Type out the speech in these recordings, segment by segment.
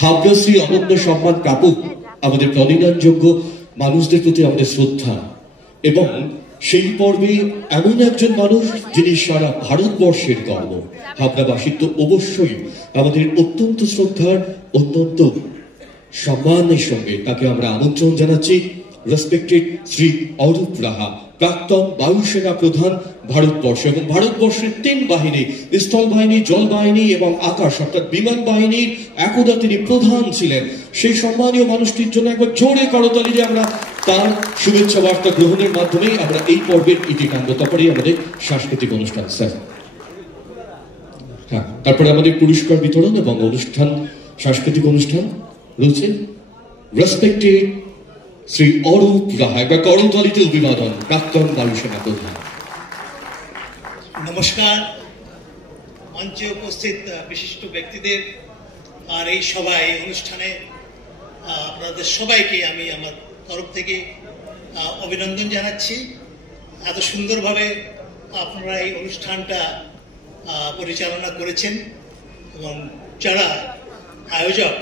হাবড়া শ্রী অনন্য সম্মান প্রাপক আমাদের প্রণিধানযোগ্য মানুষদের প্রতি আমাদের শ্রদ্ধা। এবং সেই পর্বে এমন একজন মানুষ যিনি সারা ভারতবর্ষের গর্ব, হাবড়াবাসীর তো অবশ্যই আমাদের অত্যন্ত শ্রদ্ধার, অত্যন্ত সম্মানের সঙ্গে তাকে আমরা আমন্ত্রণ জানাচ্ছি। রেসপেক্টেড শ্রী অরূপ রাহা, প্রাক্তন বায়ুসেনা প্রধান ভারতবর্ষ এবং ভারতবর্ষের 3 বাহিনী, স্থল বাহিনী, জল বাহিনী এবং আকাশ অর্থাৎ বিমান বাহিনীর একদা তিনি প্রধান ছিলেন। সেই সম্মানীয় মানুষটির জন্য একবার জোরে করতালি দিয়ে আমরা তার শুভেচ্ছা বার্তা গ্রহণের মাধ্যমেই আমরা এই পর্বের ইতি টানব। তারপরেই আমাদের সাংস্কৃতিক অনুষ্ঠান। স্যার, হ্যাঁ, তারপরে আমাদের পুরস্কার বিতরণ এবং অনুষ্ঠান, সাংস্কৃতিক অনুষ্ঠান রয়েছে। রেসপেক্টেড শ্রী অরূপ রাহা, একবার করতালিতে অভিবাদন, প্রাক্তন বায়ুসেনা প্রধান। নমস্কার। মঞ্চে উপস্থিত বিশিষ্ট ব্যক্তিদের আর এই সভায় অনুষ্ঠানে আপনাদের সবাইকে আমি আমার তরফ থেকে অভিনন্দন জানাচ্ছি। এত সুন্দরভাবে আপনারা এই অনুষ্ঠানটা পরিচালনা করেছেন এবং যারা আয়োজক,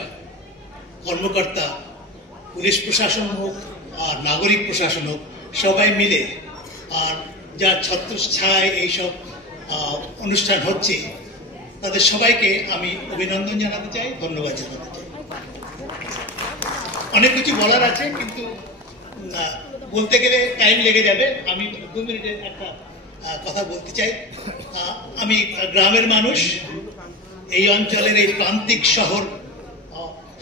কর্মকর্তা, পুলিশ প্রশাসন হোক আর নাগরিক প্রশাসন হোক, সবাই মিলে আর যার ছত্রছায়ায় এইসব অনুষ্ঠান হচ্ছে তাদের সবাইকে আমি অভিনন্দন জানাতে চাই, ধন্যবাদ জানাতে চাই। অনেক কিছু বলার আছে কিন্তু বলতে গেলে টাইম লেগে যাবে। আমি 2 মিনিটের একটা কথা বলতে চাই। আমি গ্রামের মানুষ, এই অঞ্চলের এই প্রান্তিক শহর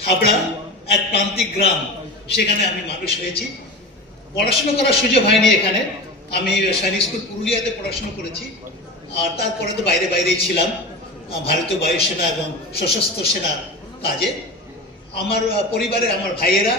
হাবড়া এক প্রান্তিক গ্রাম, সেখানে আমি মানুষ হয়েছি। পড়াশোনা করার সুযোগ হয়নি এখানে। আমি সৈনিক স্কুল পুরুলিয়াতে পড়াশোনা করেছি আর তারপরে তো বাইরেই ছিলাম ভারতীয় বায়ুসেনা এবং সশস্ত্র সেনার কাজে। আমার পরিবারে আমার ভাইয়েরা